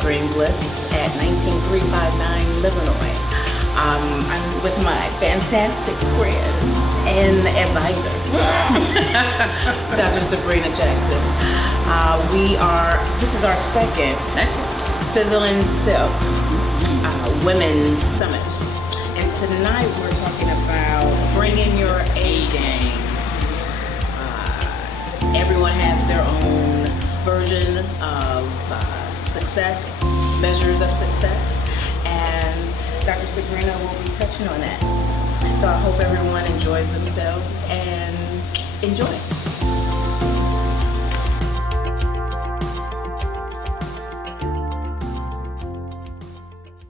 Green Bliss at 19359 Livernois. I'm with my fantastic friend and advisor, Dr. Sabrina Jackson. This is our second Sizzle and Sip Women's Summit. And tonight we're talking about bringing your A game. Everyone has their own version of success, measures of success, and Dr. Sabrina will be touching on that. So I hope everyone enjoys themselves and enjoy.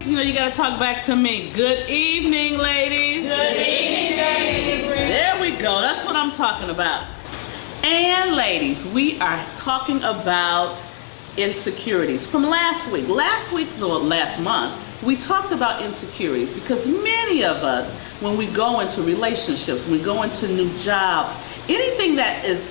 You know, you gotta talk back to me. Good evening, ladies. Good evening, Dr. Sabrina. There we go, that's what I'm talking about. And ladies, we are talking about insecurities from last month, we talked about insecurities because many of us, when we go into relationships, when we go into new jobs, anything that is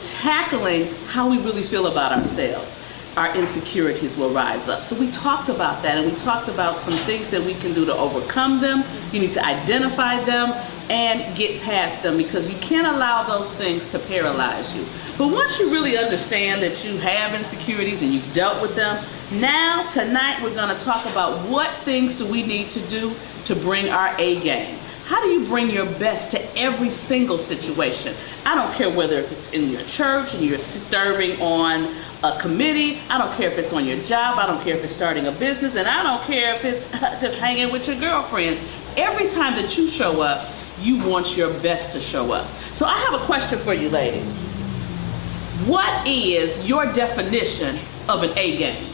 tackling how we really feel about ourselves, our insecurities will rise up. So we talked about that, and we talked about some things that we can do to overcome them. You need to identify them and get past them, because you can't allow those things to paralyze you. But once you really understand that you have insecurities and you've dealt with them, now tonight we're going to talk about what things do we need to do to bring our A game. How do you bring your best to every single situation? I don't care whether it's in your church and you're serving on a committee, I don't care if it's on your job, I don't care if it's starting a business, and I don't care if it's just hanging with your girlfriends. Every time that you show up, you want your best to show up. So I have a question for you ladies. What is your definition of an A game?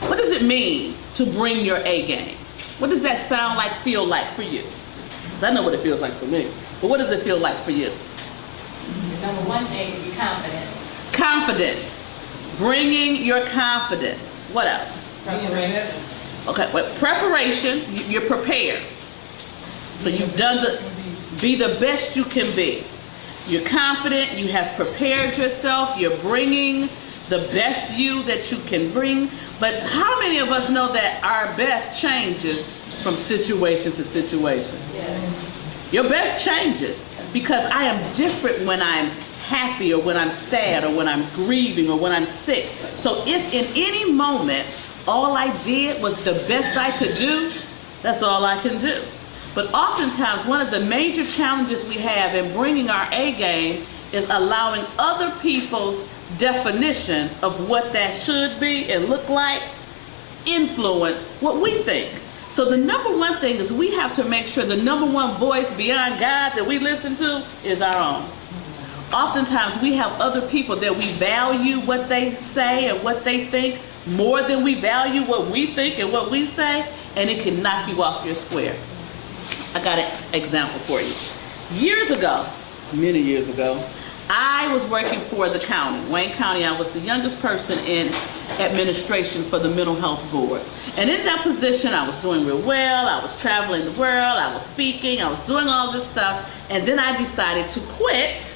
What does it mean to bring your A game? What does that sound like, feel like for you? Because I know what it feels like for me, but what does it feel like for you? Number one thing would be confidence. Confidence. Bringing your confidence. What else? Preparation. Okay, well, preparation, you're prepared. So you've done be the best you can be. You're confident, you have prepared yourself, you're bringing the best you that you can bring. But how many of us know that our best changes from situation to situation? Yes. Your best changes, because I am different when I'm happy, or when I'm sad, or when I'm grieving, or when I'm sick. So if in any moment all I did was the best I could do, that's all I can do. But oftentimes one of the major challenges we have in bringing our A game is allowing other people's definition of what that should be and look like influence what we think. So the number one thing is we have to make sure the number one voice beyond God that we listen to is our own. Oftentimes we have other people that we value what they say and what they think more than we value what we think and what we say, and it can knock you off your square. I got an example for you. Years ago, many years ago, I was working for the county, Wayne County. I was the youngest person in administration for the mental health board. And in that position, I was doing real well. I was traveling the world. I was speaking. I was doing all this stuff. And then I decided to quit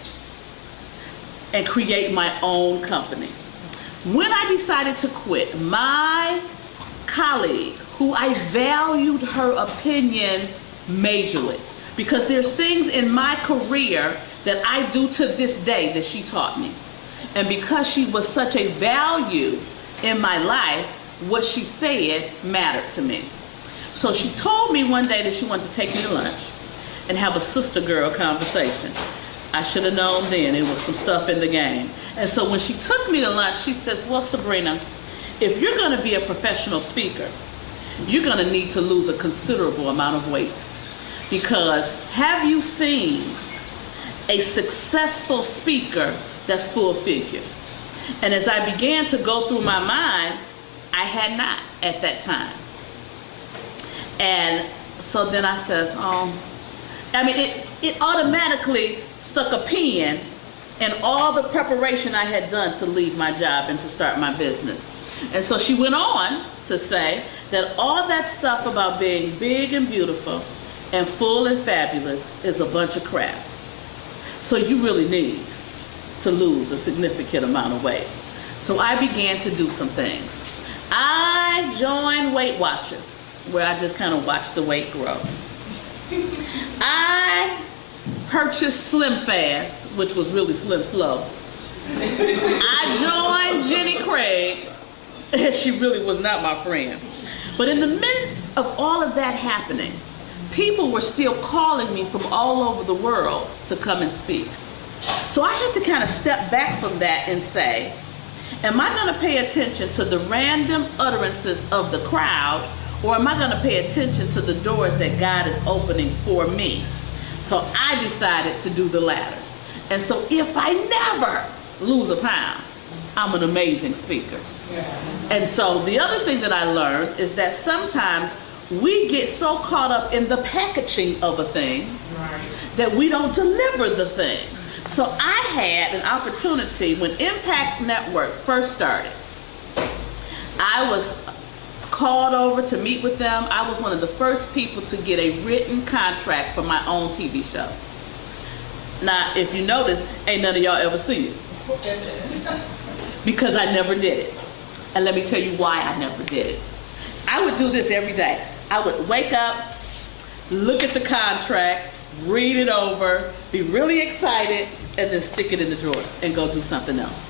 and create my own company. When I decided to quit, my colleague, who I valued her opinion majorly, because there's things in my career that I do to this day that she taught me. And because she was such a value in my life, what she said mattered to me. So she told me one day that she wanted to take me to lunch and have a sister girl conversation. I should have known then it was some stuff in the game. And so when she took me to lunch, she says, well, Sabrina, if you're gonna be a professional speaker, you're gonna need to lose a considerable amount of weight. Because have you seen a successful speaker that's full figure? And as I began to go through my mind, I had not at that time. And so then I says, it automatically stuck a pin in all the preparation I had done to leave my job and to start my business. And so she went on to say that all that stuff about being big and beautiful and full and fabulous is a bunch of crap. So you really need to lose a significant amount of weight. So I began to do some things. I joined Weight Watchers, where I just kind of watch the weight grow. I purchased Slim Fast, which was really Slim Slow. I joined Jenny Craig, and she really was not my friend. But in the midst of all of that happening, people were still calling me from all over the world to come and speak. So I had to kind of step back from that and say, am I going to pay attention to the random utterances of the crowd, or am I going to pay attention to the doors that God is opening for me? So I decided to do the latter. And so if I never lose a pound, I'm an amazing speaker. And so the other thing that I learned is that sometimes we get so caught up in the packaging of a thing that we don't deliver the thing. So I had an opportunity when Impact Network first started. I was called over to meet with them. I was one of the first people to get a written contract for my own TV show. Now, if you notice, ain't none of y'all ever seen it. Because I never did it. And let me tell you why I never did it. I would do this every day. I would wake up, look at the contract, read it over, be really excited, and then stick it in the drawer and go do something else.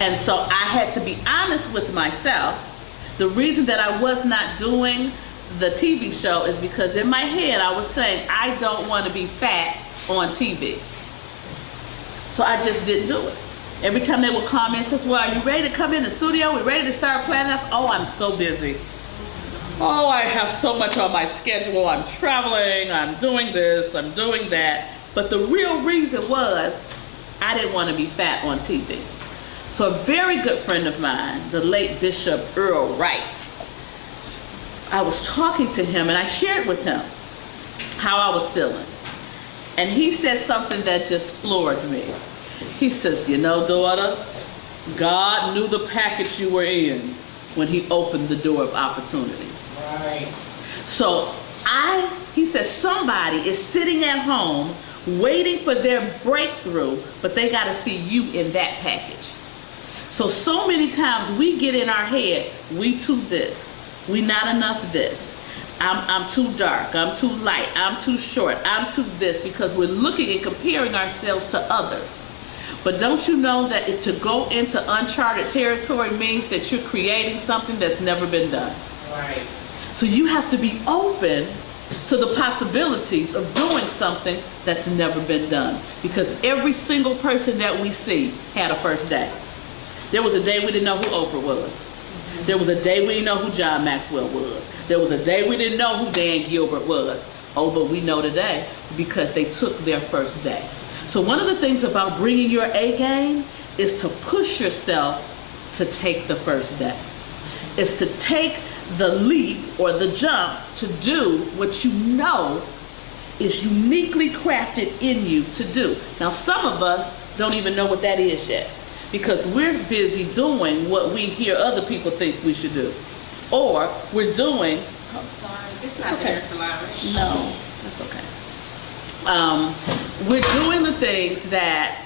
And so I had to be honest with myself. The reason that I was not doing the TV show is because in my head I was saying, I don't want to be fat on TV. So I just didn't do it. Every time they would call me and says, well, are you ready to come in the studio? We're ready to start planning. I said, oh, I'm so busy. Oh, I have so much on my schedule. I'm traveling, I'm doing this, I'm doing that. But the real reason was I didn't want to be fat on TV. So a very good friend of mine, the late Bishop Earl Wright, I was talking to him and I shared with him how I was feeling. And he said something that just floored me. He says, you know, daughter, God knew the package you were in when he opened the door of opportunity. Right. So he says, somebody is sitting at home waiting for their breakthrough, but they got to see you in that package. So many times we get in our head, we too this, we not enough this. I'm too dark, I'm too light, I'm too short, I'm too this, because we're looking and comparing ourselves to others. But don't you know that to go into uncharted territory means that you're creating something that's never been done? Right. So you have to be open to the possibilities of doing something that's never been done. Because every single person that we see had a first day. There was a day we didn't know who Oprah was. There was a day we didn't know who John Maxwell was. There was a day we didn't know who Dan Gilbert was. Oh, but we know today because they took their first day. So one of the things about bringing your A game is to push yourself to take the first day. Is to take the leap or the jump to do what you know is uniquely crafted in you to do. Now, some of us don't even know what that is yet because we're busy doing what we hear other people think we should do. Or we're doing... Sorry, it's not there, saliva. No, that's okay. We're doing the things that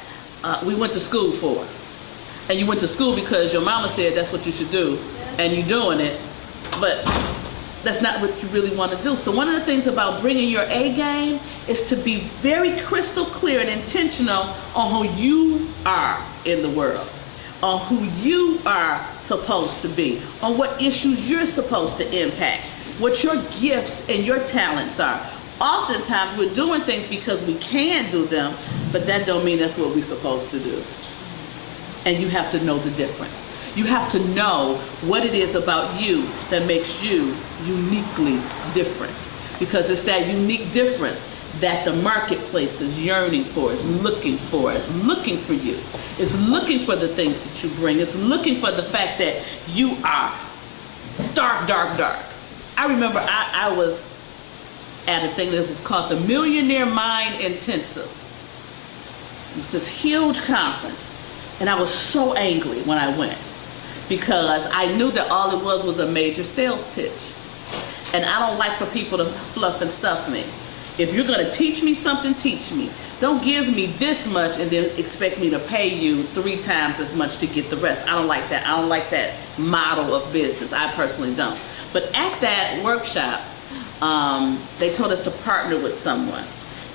we went to school for. And you went to school because your mama said that's what you should do, and you're doing it, but that's not what you really want to do. So one of the things about bringing your A game is to be very crystal clear and intentional on who you are in the world, on who you are supposed to be, on what issues you're supposed to impact, what your gifts and your talents are. Oftentimes we're doing things because we can do them, but that don't mean that's what we're supposed to do. And you have to know the difference. You have to know what it is about you that makes you uniquely different. Because it's that unique difference that the marketplace is yearning for, is looking for you. It's looking for the things that you bring. It's looking for the fact that you are dark, dark, dark. I remember I was at a thing that was called the Millionaire Mind Intensive. It was this huge conference. And I was so angry when I went, because I knew that all it was a major sales pitch. And I don't like for people to fluff and stuff me. If you're gonna teach me something, teach me. Don't give me this much and then expect me to pay you 3 times as much to get the rest. I don't like that. I don't like that model of business. I personally don't. But at that workshop, they told us to partner with someone.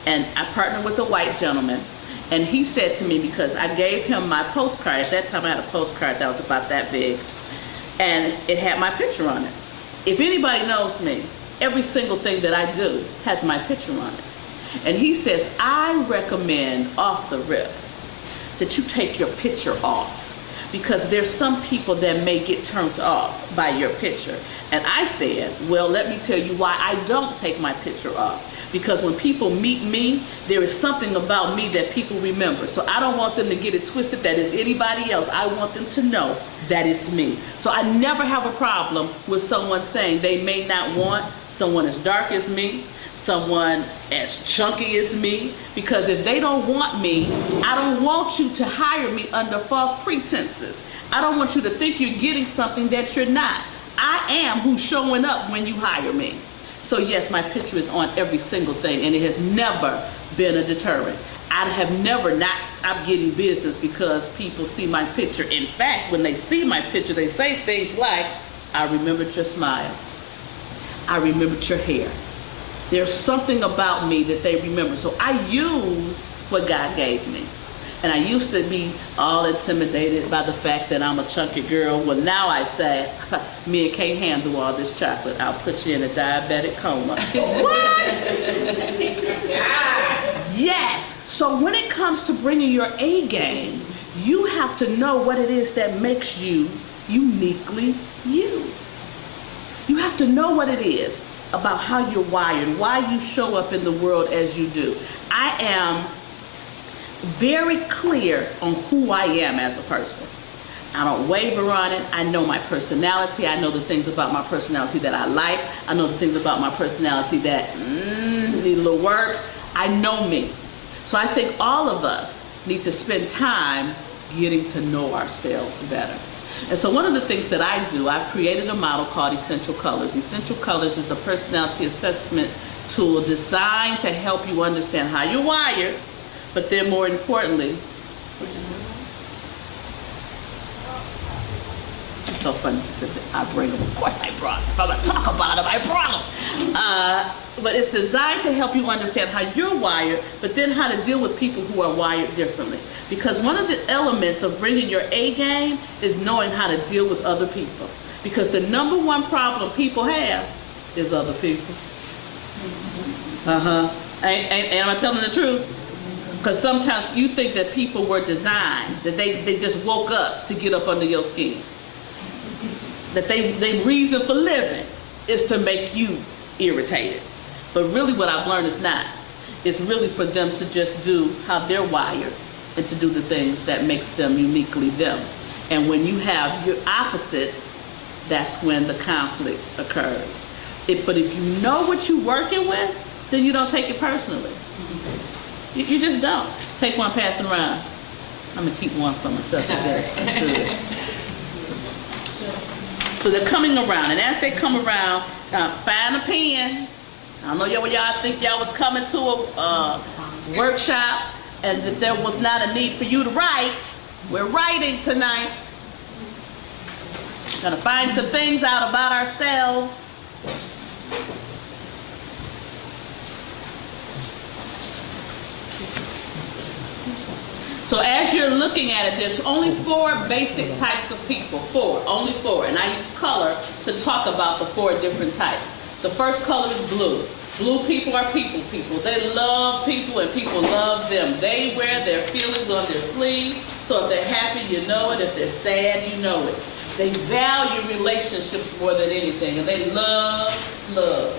And I partnered with a white gentleman. And he said to me, because I gave him my postcard, at that time I had a postcard that was about that big, and it had my picture on it. If anybody knows me, every single thing that I do has my picture on it. And he says, I recommend off the rip that you take your picture off, because there's some people that may get turned off by your picture. And I said, well, let me tell you why I don't take my picture off. Because when people meet me, there is something about me that people remember. So I don't want them to get it twisted that is anybody else. I want them to know that it's me. So I never have a problem with someone saying they may not want someone as dark as me, someone as chunky as me, because if they don't want me, I don't want you to hire me under false pretenses. I don't want you to think you're getting something that you're not. I am who's showing up when you hire me. So yes, my picture is on every single thing, and it has never been a deterrent. I have never not stopped getting business because people see my picture. In fact, when they see my picture, they say things like, I remembered your smile. I remembered your hair. There's something about me that they remember. So I use what God gave me. And I used to be all intimidated by the fact that I'm a chunky girl. Well, now I say, men can't handle all this chocolate. I'll put you in a diabetic coma. What? Yes. So when it comes to bringing your A game, you have to know what it is that makes you uniquely you. You have to know what it is about how you're wired, why you show up in the world as you do. I am very clear on who I am as a person. I don't waver on it. I know my personality. I know the things about my personality that I like. I know the things about my personality that need a little work. I know me. So I think all of us need to spend time getting to know ourselves better. And so one of the things that I do, I've created a model called Essential Colors. Essential Colors is a personality assessment tool designed to help you understand how you're wired, but then more importantly, it's so funny to sit there. I bring them. Of course I brought them. If I'm going to talk about them, I brought them. But it's designed to help you understand how you're wired, but then how to deal with people who are wired differently. Because one of the elements of bringing your A game is knowing how to deal with other people. Because the number one problem people have is other people. Am I telling the truth? Because sometimes you think that people were designed, that they just woke up to get up under your skin. That their reason for living is to make you irritated. But really what I've learned is not. It's really for them to just do how they're wired and to do the things that makes them uniquely them. And when you have your opposites, that's when the conflict occurs. But if you know what you're working with, then you don't take it personally. You just don't. Take one, pass it around. I'm gonna keep one for myself, I guess. That's good. So they're coming around, and as they come around, find a pen. I know y'all think y'all was coming to a workshop and that there was not a need for you to write. We're writing tonight. Gonna find some things out about ourselves. So as you're looking at it, there's only 4 basic types of people. 4, only 4. And I use color to talk about the 4 different types. The first color is blue. Blue people are people. They love people and people love them. They wear their feelings on their sleeve. So if they're happy, you know it. If they're sad, you know it. They value relationships more than anything. And they love love.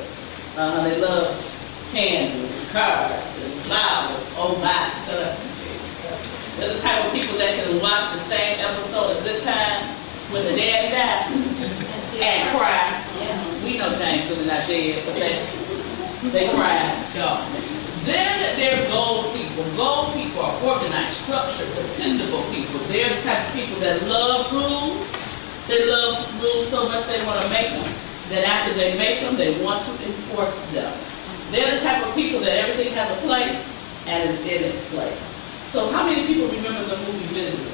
They love candy, cards, and flowers. Oh my. So that's they're the type of people that can watch the same episode of Good Times when the daddy died and cry. We know James really not dead, but they cry. Then there are gold people. Gold people are organized, structured, dependable people. They're the type of people that love rules. They love rules so much they want to make them. Then after they make them, they want to enforce them. They're the type of people that everything has a place and is in its place. So how many people remember the movie Misery?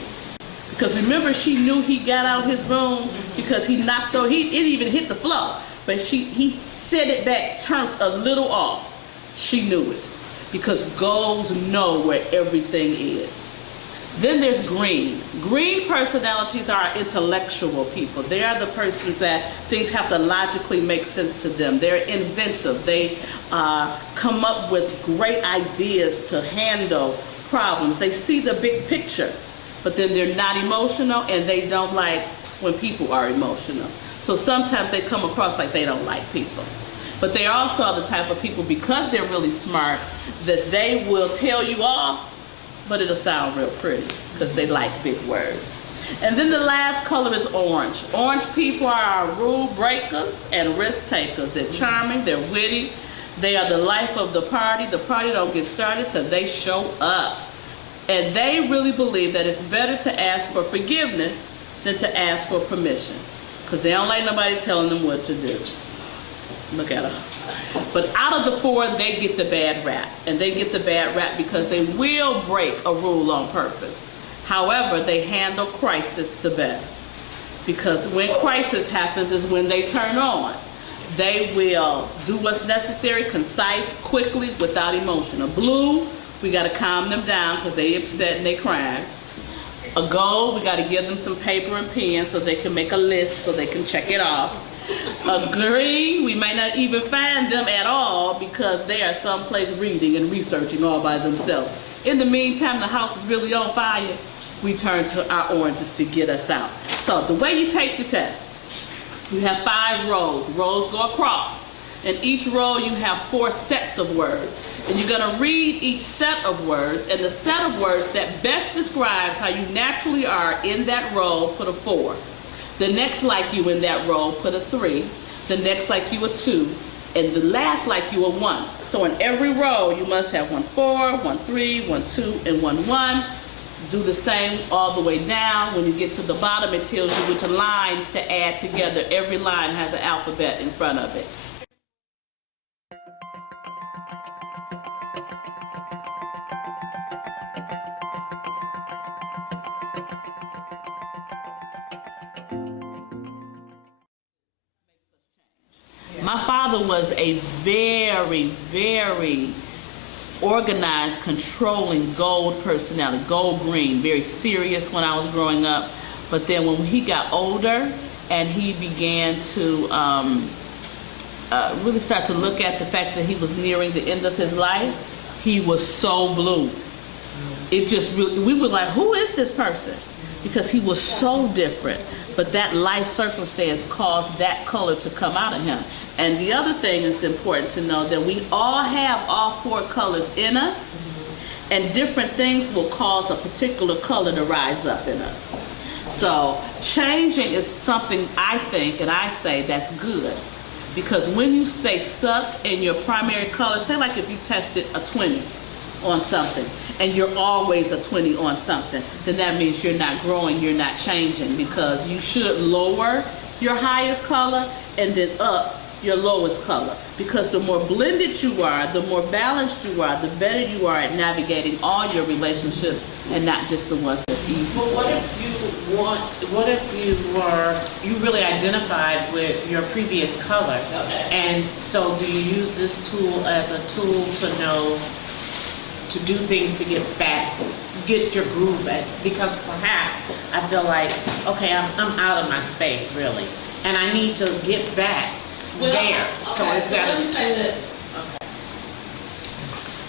Because remember, she knew he got out his room because he knocked her, it even hit the floor. But he set it back, turned a little off. She knew it. Because goals know where everything is. Then there's green. Green personalities are intellectual people. They are the persons that things have to logically make sense to them. They're inventive. They come up with great ideas to handle problems. They see the big picture, but then they're not emotional and they don't like when people are emotional. So sometimes they come across like they don't like people. But they also are the type of people, because they're really smart, that they will tell you off, but it'll sound real pretty because they like big words. And then the last color is orange. Orange people are rule breakers and risk takers. They're charming, they're witty, they are the life of the party. The party don't get started till they show up. And they really believe that it's better to ask for forgiveness than to ask for permission, because they don't like nobody telling them what to do. Look at her. But out of the 4, they get the bad rap. And they get the bad rap because they will break a rule on purpose. However, they handle crisis the best. Because when crisis happens is when they turn on. They will do what's necessary, concise, quickly, without emotion. A blue, we got to calm them down because they upset and they crying. A gold, we got to give them some paper and pen so they can make a list so they can check it off. A green, we might not even find them at all because they are someplace reading and researching all by themselves. In the meantime, the house is really on fire. We turn to our oranges to get us out. So the way you take the test, you have 5 rows. Rows go across. In each row, you have 4 sets of words. And you're going to read each set of words, and the set of words that best describes how you naturally are in that row, put a 4. The next like you in that row, put a 3. The next like you, a 2. And the last like you, a 1. So in every row, you must have 1 4, 1 3, 1 2, and 1 1. Do the same all the way down. When you get to the bottom, it tells you which lines to add together. Every line has an alphabet in front of it. My father was a very, very organized, controlling gold personality, gold green, very serious when I was growing up. But then when he got older and he began to really start to look at the fact that he was nearing the end of his life, he was so blue. It just really, we were like, who is this person? Because he was so different. But that life circumstance caused that color to come out of him. And the other thing is important to know that we all have all 4 colors in us, and different things will cause a particular color to rise up in us. So changing is something I think, and I say that's good. Because when you stay stuck in your primary color, say like if you tested a 20 on something, and you're always a 20 on something, then that means you're not growing, you're not changing, because you should lower your highest color and then up your lowest color. Because the more blended you are, the more balanced you are, the better you are at navigating all your relationships and not just the ones that's easy. Well, what if you really identified with your previous color? Okay. And so do you use this tool as a tool to know to do things to get back get your groove back, because perhaps I feel like, okay, I'm out of my space really, and I need to get back there. So Okay, instead let me of say this.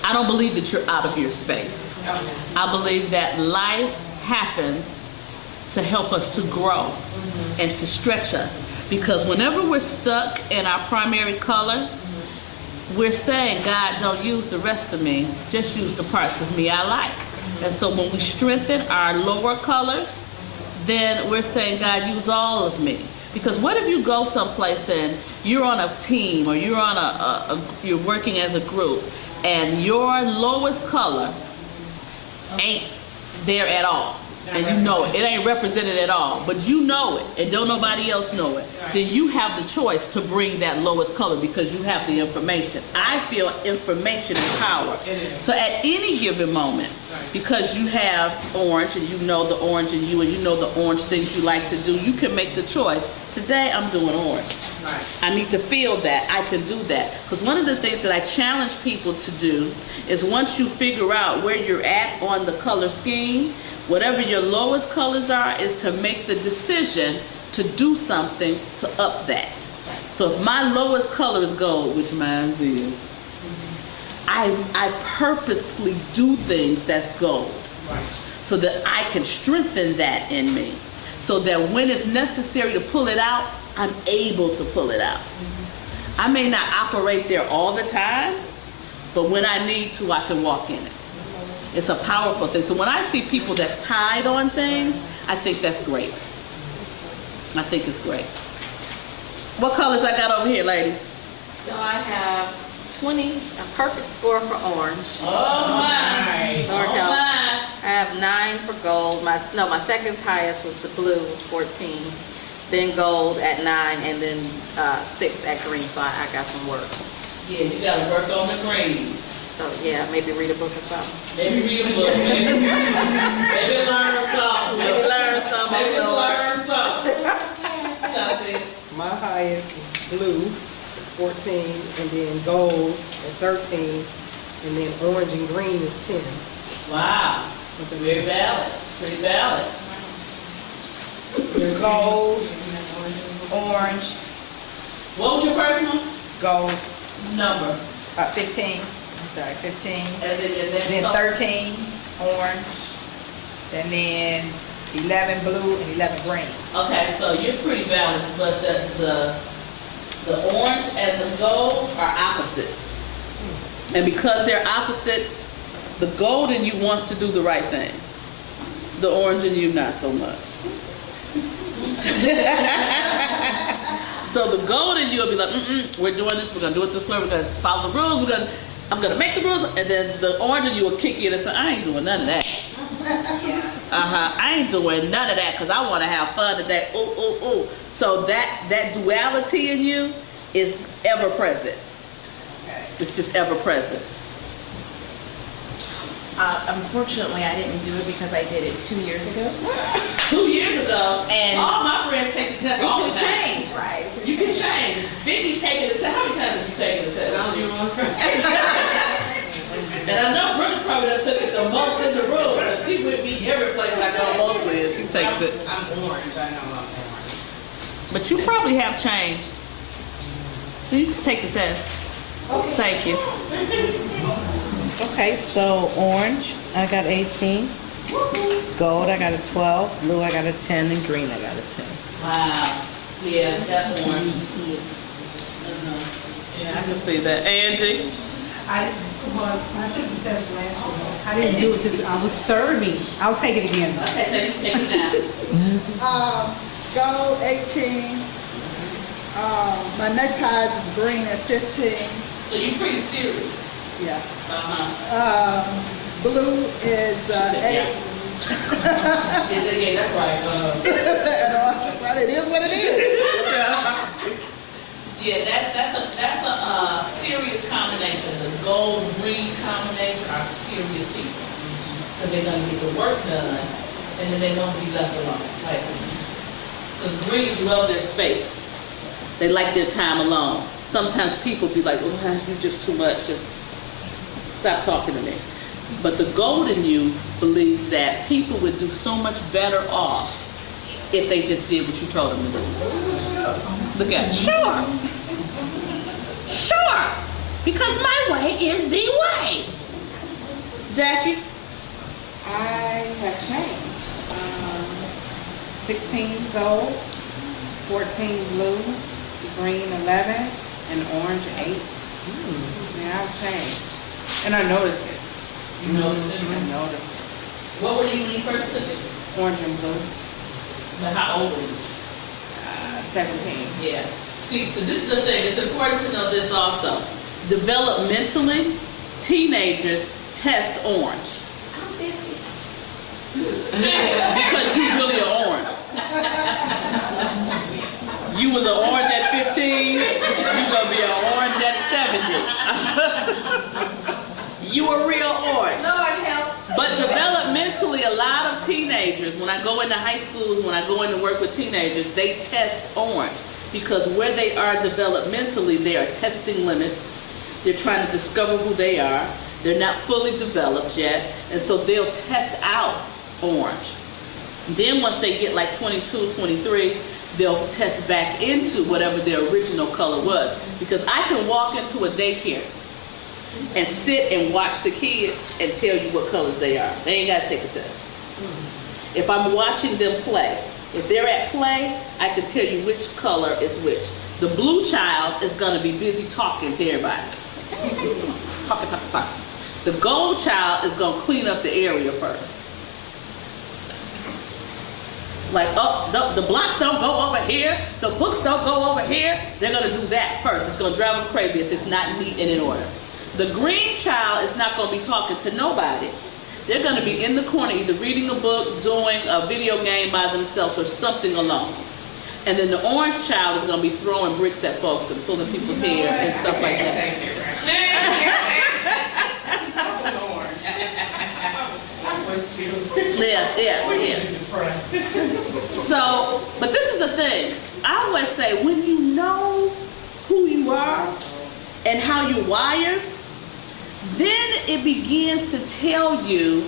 I don't believe that you're out of your space. I believe that life happens to help us to grow and to stretch us. Because whenever we're stuck in our primary color, we're saying, God, don't use the rest of me, just use the parts of me I like. And so when we strengthen our lower colors, then we're saying, God, use all of me. Because what if you go someplace and you're on a team, or you're on you're working as a group, and your lowest color ain't there at all, and you know it ain't represented at all, but you know it and don't nobody else know it, then you have the choice to bring that lowest color because you have the information. I feel information is power. So at any given moment, because you have orange and you know the orange in you and you know the orange things you like to do, you can make the choice. Today I'm doing orange. I need to feel that. I can do that. Because one of the things that I challenge people to do is, once you figure out where you're at on the color scheme, whatever your lowest colors are, is to make the decision to do something to up that. So if my lowest color is gold, which mine is, I purposely do things that's gold, so that I can strengthen that in me, so that when it's necessary to pull it out, I'm able to pull it out. I may not operate there all the time, but when I need to, I can walk in it. It's a powerful thing. So when I see people that's tied on things, I think that's great. I think it's great. What colors I got over here, ladies? So I have 20, a perfect score for orange. Oh my! Lord Oh help. my! I have 9 for gold. My second highest was the blue, was 14. Then gold at 9, and then 6 at green. So I got some work. Yeah, you gotta work on the green. So yeah, maybe read a book or something. Maybe read a book. Maybe learn something. Maybe learn something. Maybe learn something. Chelsea. My highest is blue, it's 14, and then gold at 13, and then orange and green is 10. Wow. Very balanced. Pretty balanced. There's Gold, orange, What was your first one? gold, Number. 15, I'm sorry, 15. And then your next Then color. 13, orange, and then 11 blue and 11 green. Okay, so you're pretty balanced, but the orange and the gold are opposites. And because they're opposites, the gold in you wants to do the right thing. The orange in you, not so much. So the gold in you will be like, we're doing this, we're gonna do it this way, we're gonna follow the rules, I'm gonna make the rules, and then the orange in you will kick in and say, I ain't doing none of that. I ain't doing none of that because I want to have fun today. Ooh, ooh, ooh. So that duality in you is ever present. It's just ever present. Unfortunately, I didn't do it because I did it 2 years ago. 2 years ago, And- all my friends take the test all the You time. can change, right? You can change. Biggie's taking the test. How many times have you taken the test? And I know Brooke probably done took it the most in the room, because she with me every place I go mostly, and she takes it. I'm orange, I know I'm orange. But you probably have changed. So you just take the test. Thank you. Okay, so orange, I got 18. Gold, I got a 12. Blue, I got a 10. And green, I got a 10. Wow. Yeah, that orange. Yeah, I can see that. Angie? I took the test last year. I didn't do it this, I was serving. I'll take it again though. Okay, take it down. Gold 18. My next highest is green at 15. So you're pretty serious. Yeah. Uh-huh. Blue is She said, 8. Yeah, that's right. No, that's right. It is what it is. Yeah, that's a serious combination. The gold-green combination are serious people. Because they're gonna get the work done, and then they won't be left alone. Like, because greens love their space. They like their time alone. Sometimes people be like, oh, you're just too much, just stop talking to me. But the gold in you believes that people would do so much better off if they just did what you told them to do. Look at it. Sure. Sure. Because my way is the way. Jackie? I have changed. 16 gold, 14 blue, green 11, and orange 8. Yeah, I've changed. And I noticed it. You noticed it? I noticed it. What were you lead first to do? Orange and blue, But how old were you? 17. Yeah. See, this is the thing. It's important to know this also. Developmentally, teenagers test orange. Because you really are orange. You was an orange at 15, you gonna be an orange at 70. You a real orange. Lord help. But developmentally, a lot of teenagers, when I go into high schools, when I go in to work with teenagers, they test orange. Because where they are developmentally, they are testing limits. They're trying to discover who they are. They're not fully developed yet. And so they'll test out orange. Then once they get like 22, 23, they'll test back into whatever their original color was. Because I can walk into a daycare and sit and watch the kids and tell you what colors they are. They ain't gotta take a test. If I'm watching them play, if they're at play, I can tell you which color is which. The blue child is gonna be busy talking to everybody. Talking. The gold child is gonna clean up the area first. Like, oh, the blocks don't go over here, the books don't go over here. They're gonna do that first. It's gonna drive them crazy if it's not neat and in order. The green child is not gonna be talking to nobody. They're gonna be in the corner either reading a book, doing a video game by themselves, or something alone. And then the orange child is gonna be throwing bricks at folks and pulling people's hair and stuff like that. Yeah. So, but this is the thing. I always say, when you know who you are and how you're wired, then it begins to tell you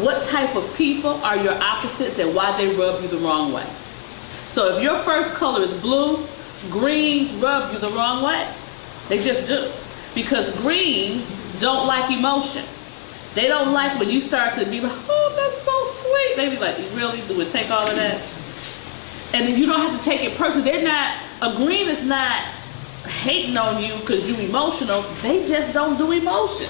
what type of people are your opposites and why they rub you the wrong way. So if your first color is blue, greens rub you the wrong way. They just do. Because greens don't like emotion. They don't like when you start to be like, oh, that's so sweet. They be like, you really do it take all of that? And then you don't have to take it personally. They're not, a green is not hating on you because you emotional. They just don't do emotion.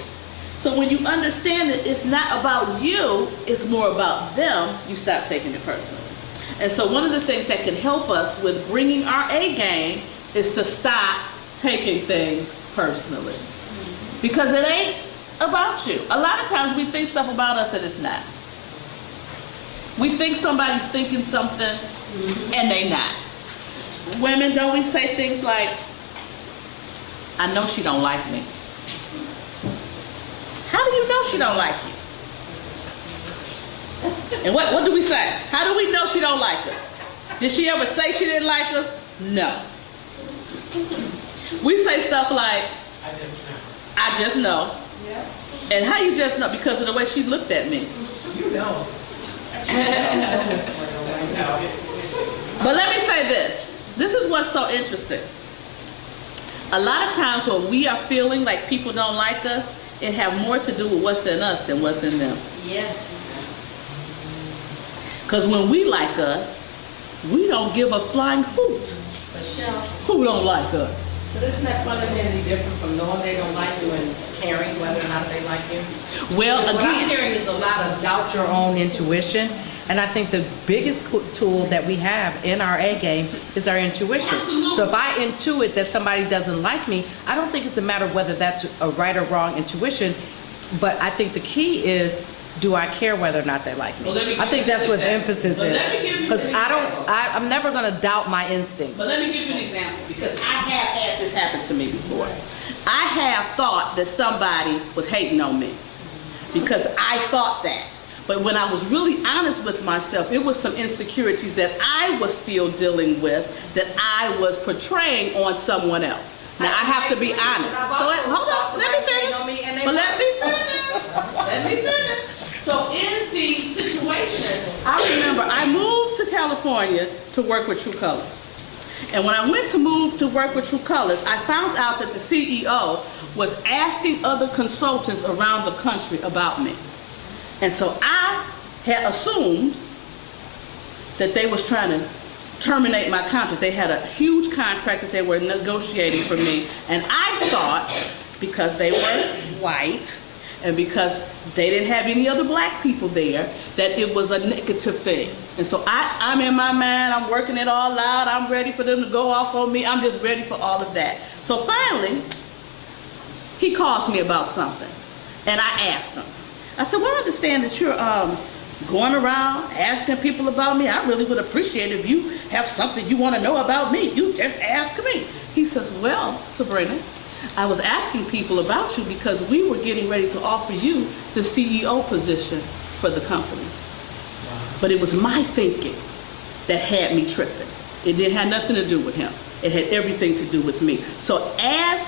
So when you understand that it's not about you, it's more about them, you stop taking it personally. And so one of the things that can help us with bringing our A game is to stop taking things personally. Because it ain't about you. A lot of times we think stuff about us and it's not. We think somebody's thinking something and they not. Women, don't we say things like, I know she don't like me. How do you know she don't like you? And what do we say? How do we know she don't like us? Did she ever say she didn't like us? No. We say stuff like, I just know. Yeah. And how you just know? Because of the way she looked at me. You know. But let me say this. This is what's so interesting. A lot of times when we are feeling like people don't like us, it have more to do with what's in us than what's in them. Yes. Because when we like us, we don't give a flying hoot. Michelle, Who don't like us? but isn't that fundamentally different from knowing they don't like you and caring whether or not they like you? Well, What I'm again, hearing is a lot of doubt your own intuition. And I think the biggest tool that we have in our A game is our intuition. Absolutely. So if I intuit that somebody doesn't like me, I don't think it's a matter of whether that's a right or wrong intuition, but I think the key is, do I care whether or not they like me? Well, let me I think give you that's an what the example. emphasis But is. let me give you Because an I'm never gonna doubt my instincts. but let me give you an example, because I have had this happen to me before. I have thought that somebody was hating on me because I thought that. But when I was really honest with myself, it was some insecurities that I was still dealing with that I was portraying on someone else. Now I have to be honest. So hold on, let me finish. But let me finish. Let me finish. So in the situation, I remember I moved to California to work with True Colors. And when I went to move to work with True Colors, I found out that the CEO was asking other consultants around the country about me. And so I had assumed that they was trying to terminate my contract. They had a huge contract that they were negotiating for me. And I thought, because they were white and because they didn't have any other black people there, that it was a negative thing. And so I'm in my mind, I'm working it all out, I'm ready for them to go off on me, I'm just ready for all of that. So finally, he calls me about something, and I asked him. I said, well, I understand that you're going around asking people about me. I really would appreciate it if you have something you want to know about me. You just ask me. He says, well, Sabrina, I was asking people about you because we were getting ready to offer you the CEO position for the company. But it was my thinking that had me tripping. It didn't have nothing to do with him. It had everything to do with me. So as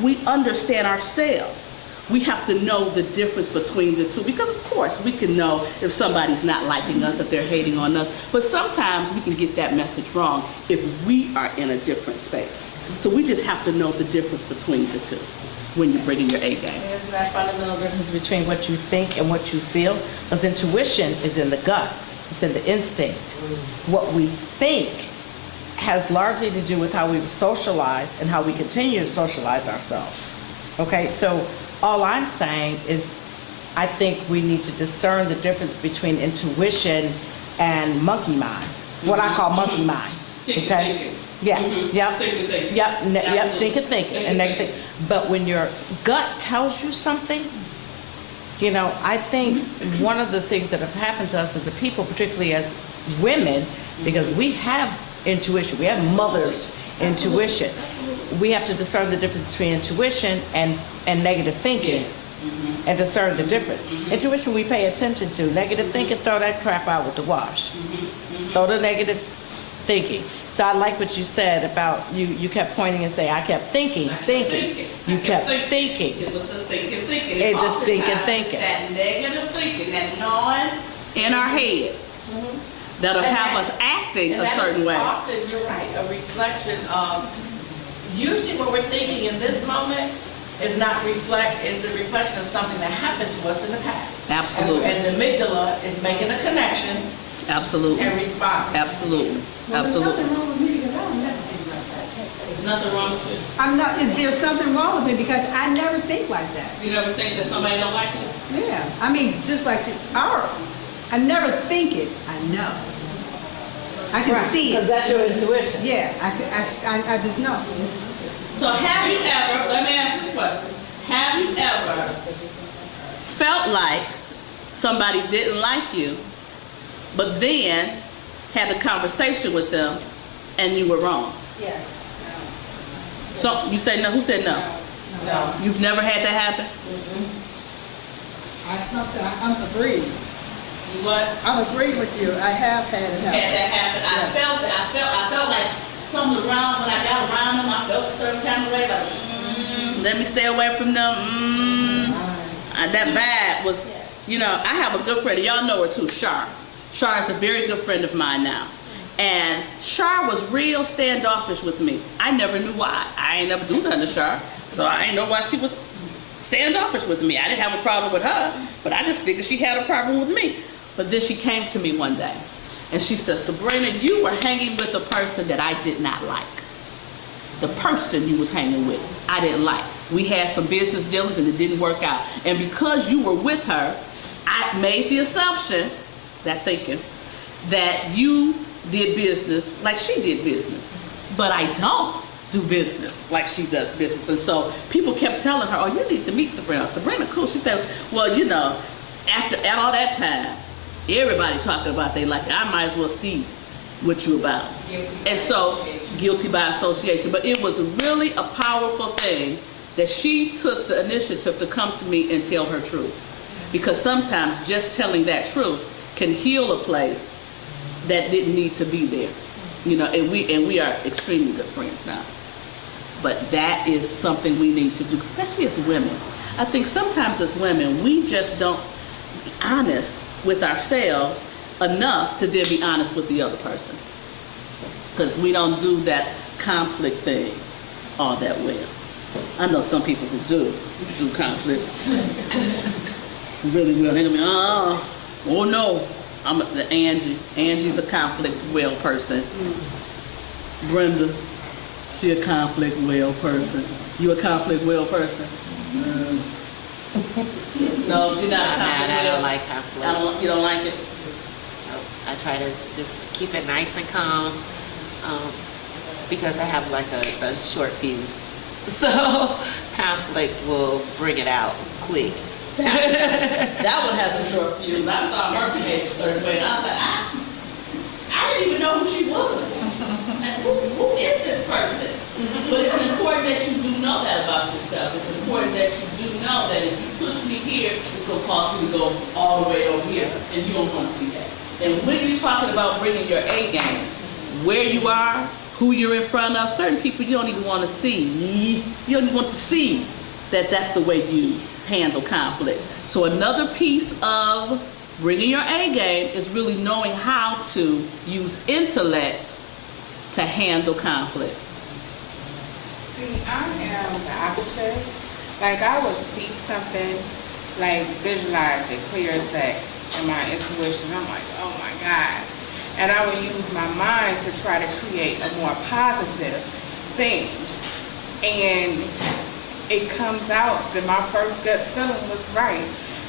we understand ourselves, we have to know the difference between the two, because of course we can know if somebody's not liking us, if they're hating on us, but sometimes we can get that message wrong if we are in a different space. So we just have to know the difference between the two when you're bringing your A game. Isn't that fundamental difference between what you think and what you feel? Because intuition is in the gut, it's in the instinct. What we think has largely to do with how we socialize and how we continue to socialize ourselves. Okay, so all I'm saying is I think we need to discern the difference between intuition and monkey mind, what I call monkey mind. Stinking Okay? thinking. Yeah, yep. Stinking thinking. Yep, stinking thinking and negative thinking. But when your gut tells you something, you know, I think one of the things that have happened to us as a people, particularly as women, because we have intuition, we have mother's intuition. We have to discern the difference between intuition and negative thinking. And discern the difference. Intuition we pay attention to. Negative thinking, throw that crap out with the wash. Throw the negative thinking. So I like what you said about you kept pointing and saying, I kept thinking. You kept thinking. It was the stinking thinking. It was Oftentimes, stinking thinking. it's that negative thinking, that gnawing in our head that'll have us acting a certain way. Often, you're right, a reflection of, usually what we're thinking in this moment is a reflection of something that happened to us in the past. Absolutely. And the amygdala is making a connection Absolutely. and responding. Absolutely. Well, there's Absolutely. something wrong with me because I don't never think like that. There's nothing wrong with you. I'm not, is there something wrong with me because I never think like that? You never think that somebody don't like you? Yeah, I mean, just like I never think it, I know. I can see Because it. that's your intuition. Yeah, I just know. It's- So have you ever, let me ask this question, have you ever felt like somebody didn't like you, but then had a conversation with them and you were wrong? Yes. So you say no, who said no? No. You've never had that happen? I'm agreed. You what? I'm agreed with you. I have had it Had happen. that happen? I felt like something around, when I got around them, I felt a certain kind of way, like, let me stay away from them, that vibe was, you know, I have a good friend, and y'all know her too, Shar. Shar is a very good friend of mine now. And Shar was real standoffish with me. I never knew why. I ain't never do nothing to Shar, so I ain't know why she was standoffish with me. I didn't have a problem with her, but I just figured she had a problem with me. But then she came to me one day, and she said, Sabrina, you were hanging with a person that I did not like. The person you was hanging with, I didn't like. We had some business dealings and it didn't work out. And because you were with her, I made the assumption, that thinking, that you did business like she did business. But I don't do business like she does business. And so people kept telling her, oh, you need to meet Sabrina. Sabrina, cool. She said, well, you know, at all that time, everybody talking about they like it. I might as well see what you about. And so, guilty by association. But it was really a powerful thing that she took the initiative to come to me and tell her truth. Because sometimes just telling that truth can heal a place that didn't need to be there. You know, and we are extremely good friends now. But that is something we need to do, especially as women. I think sometimes as women, we just don't be honest with ourselves enough to then be honest with the other person. Because we don't do that conflict thing all that well. I know some people who do conflict really well. They're gonna be, oh no, Angie's a conflict well person. Brenda, she a conflict well person. You a conflict well person? No, you're not a conflict I well. don't like conflict. You don't like it? I try to just keep it nice and calm, because I have like a short fuse. So conflict will bring it out quick. That one has a short fuse. I saw her behave a certain way, and I was like, I didn't even know who she was. Like, who is this person? But it's important that you do know that about yourself. It's important that you do know that if you push me here, it's going to cause me to go all the way over here, and you don't want to see that. And when you're talking about bringing your A game, where you are, who you're in front of, certain people you don't even want to see. You don't even want to see that that's the way you handle conflict. So another piece of bringing your A game is really knowing how to use intellect to handle conflict. See, I am the opposite. Like, I would see something, like, visualize it clear as day in my intuition. I'm like, oh my God. And I would use my mind to try to create a more positive thing. And it comes out that my first gut feeling was right.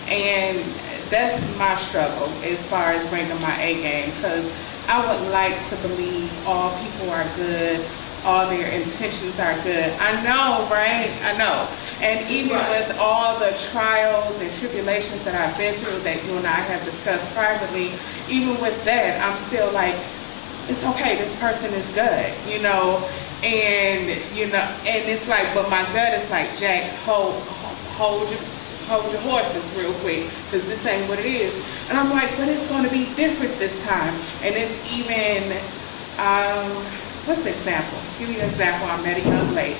And that's my struggle as far as bringing my A game, because I would like to believe all people are good, all their intentions are good. I know, right? I know. And even with all the trials and tribulations that I've been through that you and I have discussed privately, even with that, I'm still like, it's okay, this person is good, you know? And, you know, and it's like, but my gut is like, Jack, hold your horses real quick, because this ain't what it is. And I'm like, but it's going to be different this time. And it's even, what's the example? Give you an example. I met a young lady.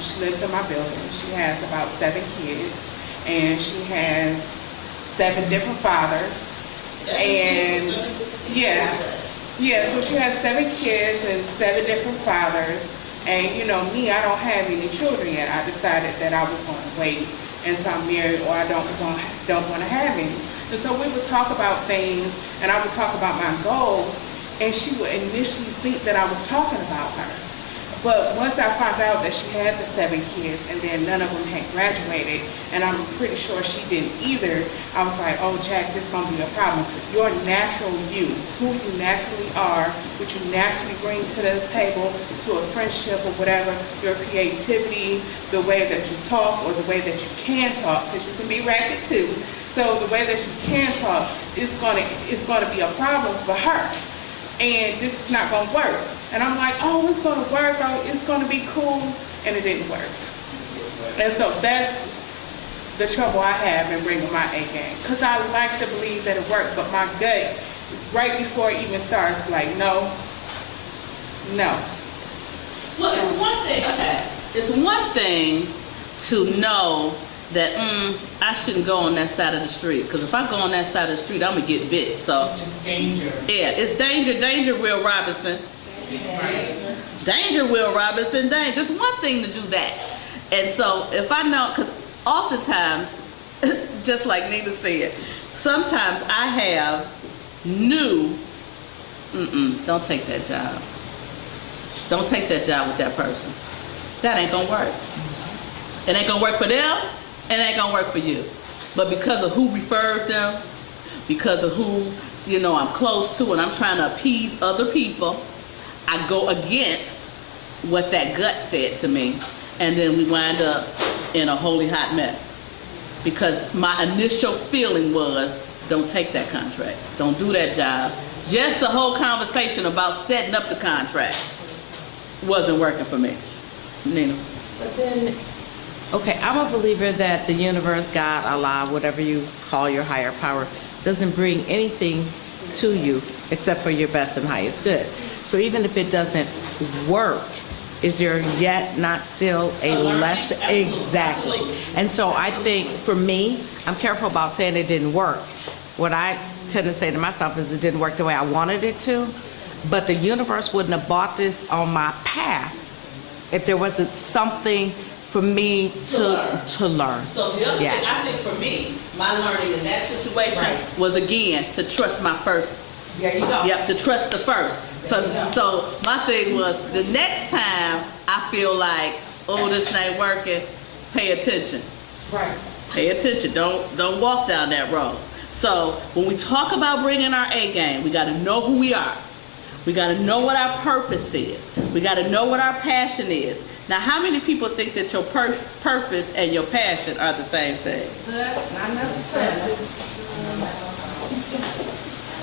She lives in my building. She has about 7 kids, and she has 7 different fathers. And so she has 7 kids and 7 different fathers. And you know me, I don't have any children yet. I decided that I was going to wait until I'm married, or I don't want to have any. And so we would talk about things, and I would talk about my goals, and she would initially think that I was talking about her. But once I found out that she had the 7 kids, and then none of them had graduated, and I'm pretty sure she didn't either, I was like, oh, Jack, this is going to be a problem. Your natural you, who you naturally are, what you naturally bring to the table, to a friendship or whatever, your creativity, the way that you talk, or the way that you can talk, because you can be ratchet too. So the way that you can talk is going to be a problem for her. And this is not going to work. And I'm like, oh, it's going to work, oh, it's going to be cool, and it didn't work. And so that's the trouble I have in bringing my A game. Because I like to believe that it worked, but my gut, right before it even starts, like, no. Well, it's one thing, okay. It's one thing to know that I shouldn't go on that side of the street, because if I go on that side of the street, I'm gonna get bit. So Just danger. yeah, it's danger, Will Robinson. Danger, Will Robinson, danger. It's one thing to do that. And so if I know, because oftentimes, just like Nina said, sometimes I have new, don't take that job. Don't take that job with that person. That ain't gonna work. It ain't gonna work for them, and it ain't gonna work for you. But because of who referred them, because of who, you know, I'm close to, and I'm trying to appease other people, I go against what that gut said to me, and then we wind up in a holy hot mess. Because my initial feeling was, don't take that contract. Don't do that job. Just the whole conversation about setting up the contract wasn't working for me. Nina. But then, okay, I'm a believer that the universe, God, Allah, whatever you call your higher power, doesn't bring anything to you except for your best and highest good. So even if it doesn't work, Is there yet not still a lesson? Exactly. And so I think for me, I'm careful about saying it didn't work. What I tend to say to myself is it didn't work the way I wanted it to, but the universe wouldn't have brought this on my path if there wasn't something for me to learn. So the other thing, I think for me, my learning in that situation was again to trust my first. There you go. Yep, to trust the first. So my thing was the next time I feel like, oh, this ain't working, pay attention. Right. Pay attention. Don't walk down that road. So when we talk about bringing our A game, we got to know who we are. We got to know what our purpose is. We got to know what our passion is. Now, how many people think that your purpose and your passion are the same thing? Not necessarily.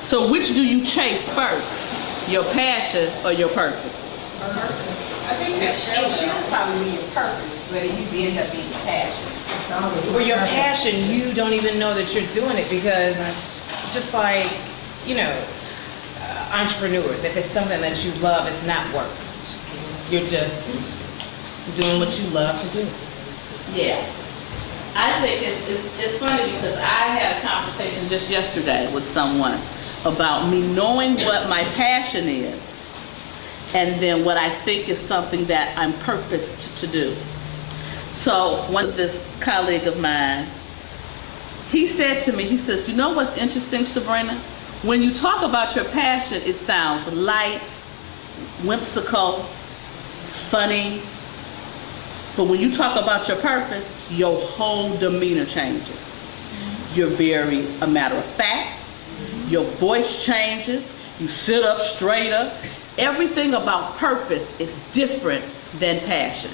So which do you chase first? Your passion or your purpose? I think it should probably be your purpose, but it usually end up being your passion. For your passion, you don't even know that you're doing it because just like, entrepreneurs, if it's something that you love, it's not work. You're just doing what you love to do. Yeah. I think it's funny because I had a conversation just yesterday with someone about me knowing what my passion is and then what I think is something that I'm purposed to do. So this colleague of mine, he said to me, he says, you know what's interesting, Sabrina? When you talk about your passion, it sounds light, whimsical, funny. But when you talk about your purpose, your whole demeanor changes. You're very a matter of fact. Your voice changes. You sit up straighter. Everything about purpose is different than passion.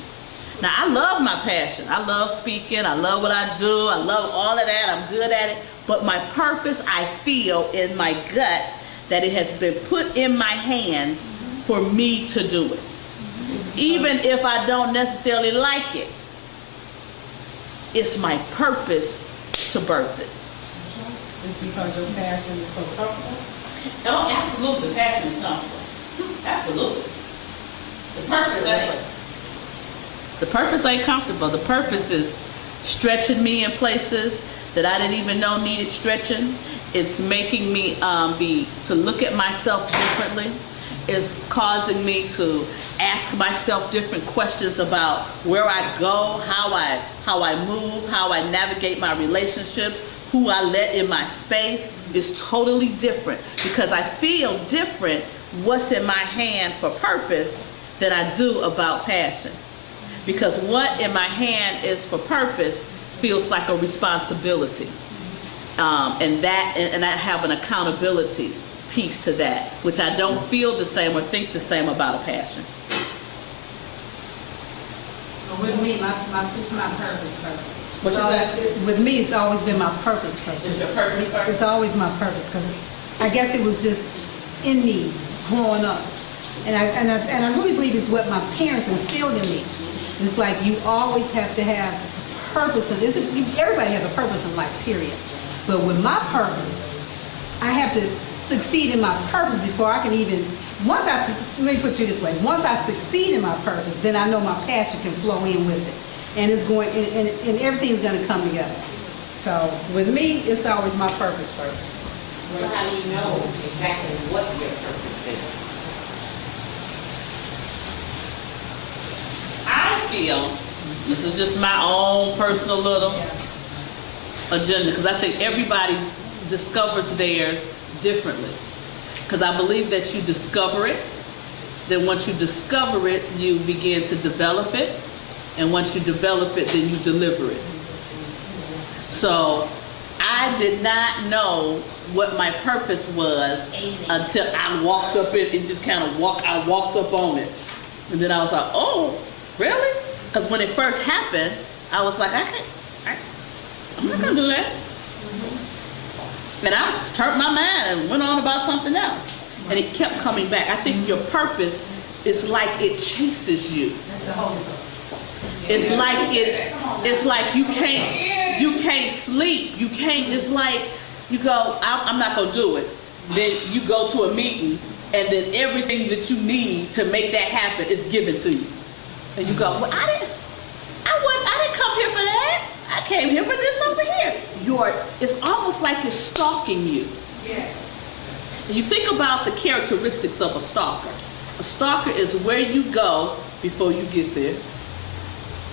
Now, I love my passion. I love speaking. I love what I do. I love all of that. I'm good at it. But my purpose, I feel in my gut that it has been put in my hands for me to do it. Even if I don't necessarily like it, it's my purpose to birth it. It's because your passion is so comfortable. Oh, absolutely. The passion is comfortable. Absolutely. The purpose ain't comfortable. The purpose is stretching me in places that I didn't even know needed stretching. It's making me to look at myself differently. It's causing me to ask myself different questions about where I go, how I move, how I navigate my relationships, who I let in my space is totally different because I feel different what's in my hand for purpose than I do about passion. Because what in my hand is for purpose feels like a responsibility. And I have an accountability piece to that, which I don't feel the same or think the same about a passion. With me, it's my purpose first. What you said? With me, it's always been my purpose first. Is your purpose first? It's always my purpose because I guess it was just in me growing up. And I really believe it's what my parents instilled in me. It's like you always have to have a purpose. Everybody has a purpose in life, period. But with my purpose, I have to succeed in my purpose before I can even, let me put you this way, once I succeed in my purpose, then I know my passion can flow in with it. And it's going, and everything's gonna come together. So with me, it's always my purpose first. So how do you know exactly what your purpose is? I feel, this is just my own personal little agenda, because I think everybody discovers theirs differently. Because I believe that you discover it, then once you discover it, you begin to develop it, and once you develop it, then you deliver it. So I did not know what my purpose was until I walked up it and just kind of I walked up on it. And then I was like, oh, really? Because when it first happened, I was like, I'm not gonna do that. And I turned my mind and went on about something else. And it kept coming back. I think your purpose is like it chases you. That's the Holy Ghost. It's like you can't sleep. You can't, it's like you go, I'm not gonna do it. Then you go to a meeting and then everything that you need to make that happen is given to you. And you go, well, I didn't come here for that. I came here for this over here. It's almost like it's stalking you. Yeah. And you think about the characteristics of a stalker. A stalker is where you go before you get there,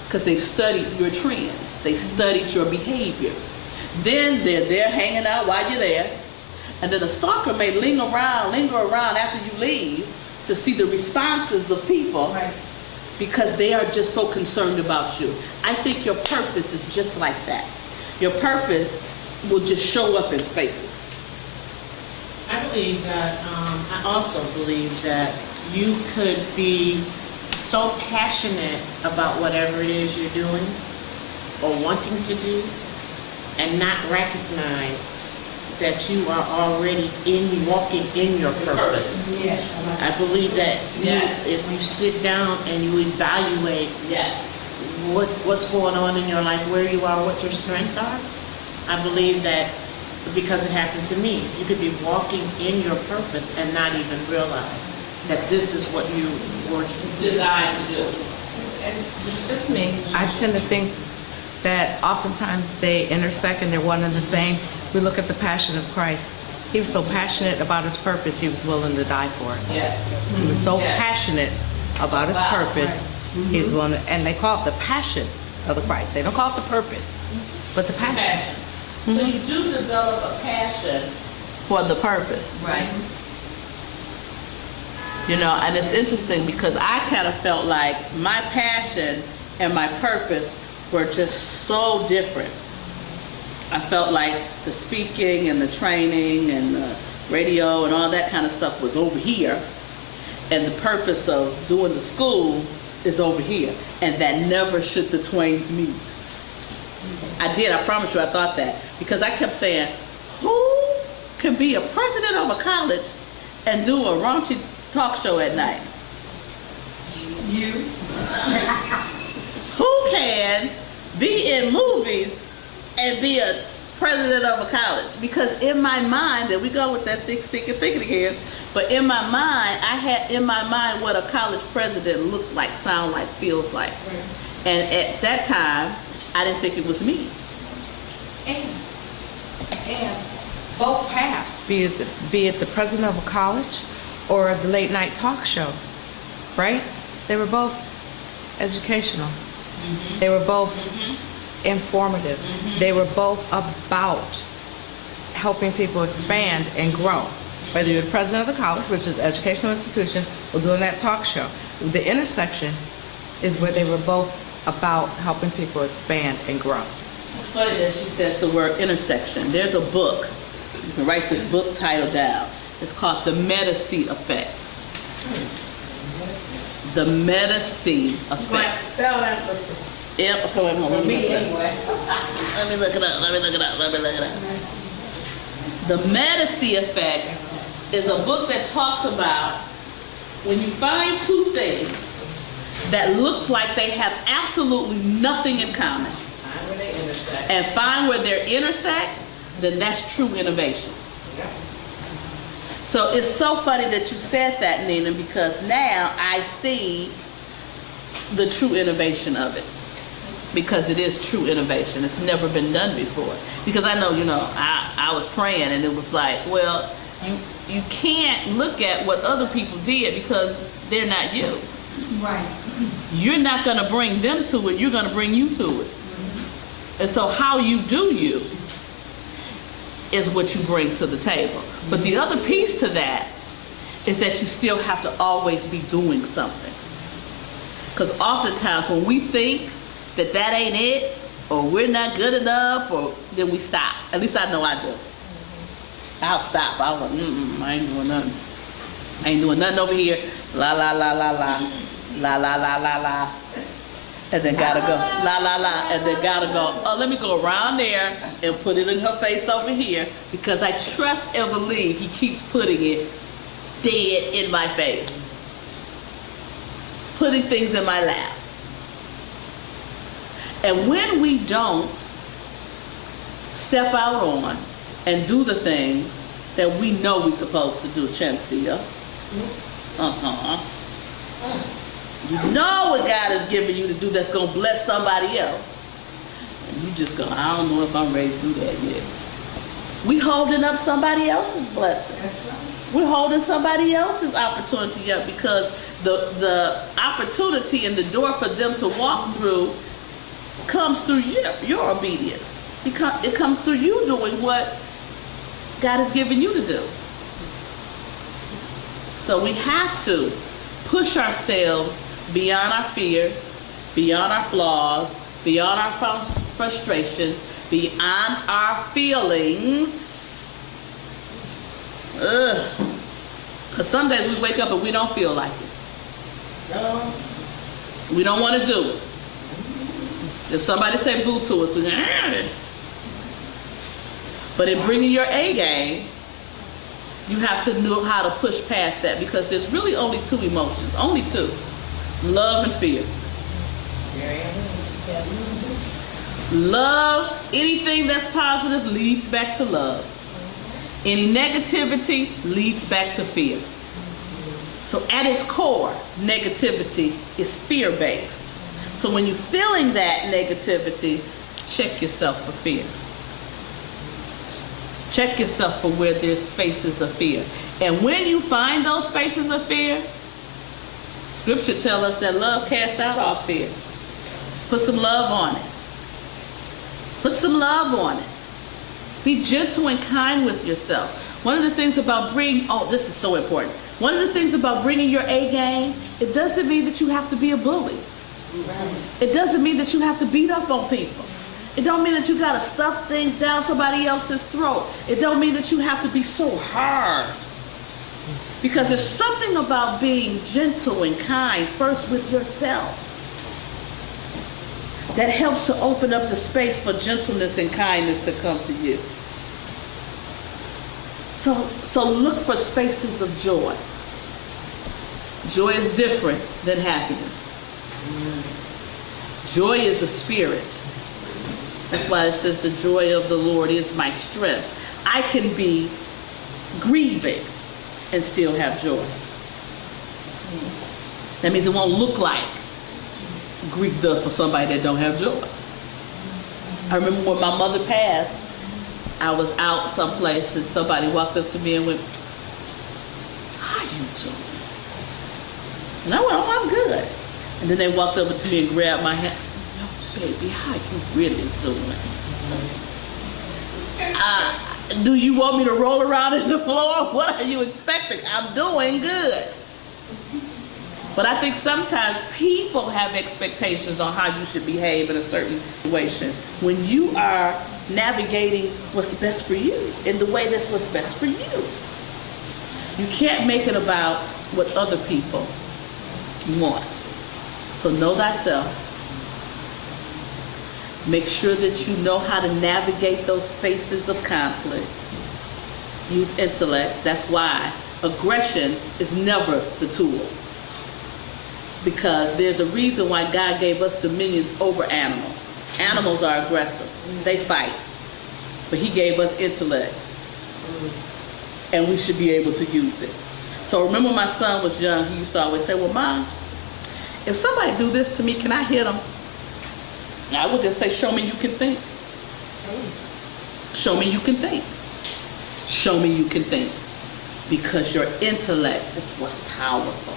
because they've studied your trends. They studied your behaviors. Then they're there hanging out while you're there. And then a stalker may linger around after you leave to see the responses of people, Right. because they are just so concerned about you. I think your purpose is just like that. Your purpose will just show up in spaces. I believe that, I also believe that you could be so passionate about whatever it is you're doing or wanting to do and not recognize that you are already walking in your purpose. Yeah. I believe that Yes. if you sit down and you evaluate Yes. what's going on in your life, where you are, what your strengths are, I believe that, because it happened to me, you could be walking in your purpose and not even realize that this is what you were Designed to do. And it's just me. I tend to think that oftentimes they intersect and they're one and the same. We look at the passion of Christ. He was so passionate about his purpose, he was willing to die for it. Yes. He was so Yes. passionate about his Wow. purpose. He's willing, and they call it the passion of the Christ. They don't call it the purpose, but the passion. So you do develop a passion for the purpose. Right. You know, and it's interesting because I kind of felt like my passion and my purpose were just so different. I felt like the speaking and the training and the radio and all that kind of stuff was over here, and the purpose of doing the school is over here, and that never should the twains meet. I promise you, I thought that, because I kept saying, who can be a president of a college and do a raunchy talk show at night? You. Who can be in movies and be a president of a college? Because in my mind, and we go with that thick stick and thinking again, but in my mind, I had in my mind what a college president looked like, sound like, feels like. And at that time, I didn't think it was me. And both paths, be it the president of a college or the late night talk show, right? They were both educational. They were both informative. They were both about helping people expand and grow. Whether you're the president of the college, which is an educational institution, or doing that talk show. The intersection is where they were both about helping people expand and grow. It's funny that she says the word intersection. There's a book. You can write this book title down. It's called The Medici Effect. The Medici Effect. Spell that, sister. Yep. Okay, wait, hold on. For me, anyway. Let me look it up. The Medici Effect is a book that talks about when you find two things that looks like they have absolutely nothing in common, and find where they intersect, then that's true innovation. So it's so funny that you said that, Nina, because now I see the true innovation of it. Because it is true innovation. It's never been done before. Because I know, I was praying and it was like, well, you can't look at what other people did because they're not you. Right. You're not gonna bring them to it, you're gonna bring you to it. And so how you do you is what you bring to the table. But the other piece to that is that you still have to always be doing something. Because oftentimes when we think that ain't it, or we're not good enough, or then we stop. At least I know I do. I'll stop. I was like, I ain't doing nothing. I ain't doing nothing over here. La la la la la. La la la la la. And then gotta go. La la la. And then gotta go. Oh, let me go around there and put it in her face over here, because I trust and believe he keeps putting it dead in my face. Putting things in my lap. And when we don't step out on and do the things that we know we're supposed to do, Chansia, You know what God has given you to do that's going to bless somebody else. And you just go, I don't know if I'm ready to do that yet. We holding up somebody else's blessing. That's right. We're holding somebody else's opportunity up because the opportunity and the door for them to walk through comes through your obedience. It comes through you doing what God has given you to do. So we have to push ourselves beyond our fears, beyond our flaws, beyond our frustrations, beyond our feelings. Because some days we wake up and we don't feel like it. We don't want to do it. If somebody say boo to us, we go, but in bringing your A game, you have to know how to push past that because there's really only two emotions, only two, love and fear. Love, anything that's positive leads back to love. Any negativity leads back to fear. So at its core, negativity is fear-based. So when you're feeling that negativity, check yourself for fear. Check yourself for where there's spaces of fear. And when you find those spaces of fear, Scripture tells us that love casts out all fear. Put some love on it. Put some love on it. Be gentle and kind with yourself. One of the things about this is so important. One of the things about bringing your A game, it doesn't mean that you have to be a bully. It doesn't mean that you have to beat up on people. It don't mean that you gotta stuff things down somebody else's throat. It don't mean that you have to be so hard. Because there's something about being gentle and kind first with yourself that helps to open up the space for gentleness and kindness to come to you. So look for spaces of joy. Joy is different than happiness. Joy is a spirit. That's why it says the joy of the Lord is my strength. I can be grieving and still have joy. That means it won't look like grief does for somebody that don't have joy. I remember when my mother passed, I was out someplace and somebody walked up to me and went, "How you doing?" And I went, "Oh, I'm good." And then they walked over to me and grabbed my hand. "Baby, how you really doing? Do you want me to roll around in the floor? What are you expecting? I'm doing good." But I think sometimes people have expectations on how you should behave in a certain situation. When you are navigating what's best for you in the way that's what's best for you, you can't make it about what other people want. So know thyself. Make sure that you know how to navigate those spaces of conflict. Use intellect. That's why aggression is never the tool. Because there's a reason why God gave us dominion over animals. Animals are aggressive. They fight. But he gave us intellect. And we should be able to use it. So remember my son was young, he used to always say, "Well, Mom, if somebody do this to me, can I hit them?" And I would just say, "Show me you can think. Show me you can think. Show me you can think." Because your intellect is what's powerful.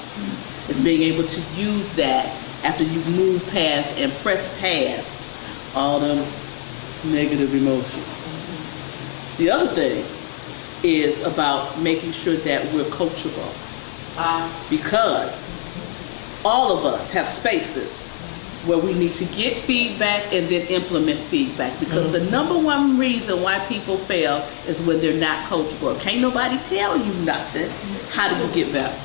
It's being able to use that after you've moved past and pressed past all them negative emotions. The other thing is about making sure that we're coachable. Because all of us have spaces where we need to get feedback and then implement feedback. Because the number one reason why people fail is when they're not coachable. Can't nobody tell you nothing. How do you get better?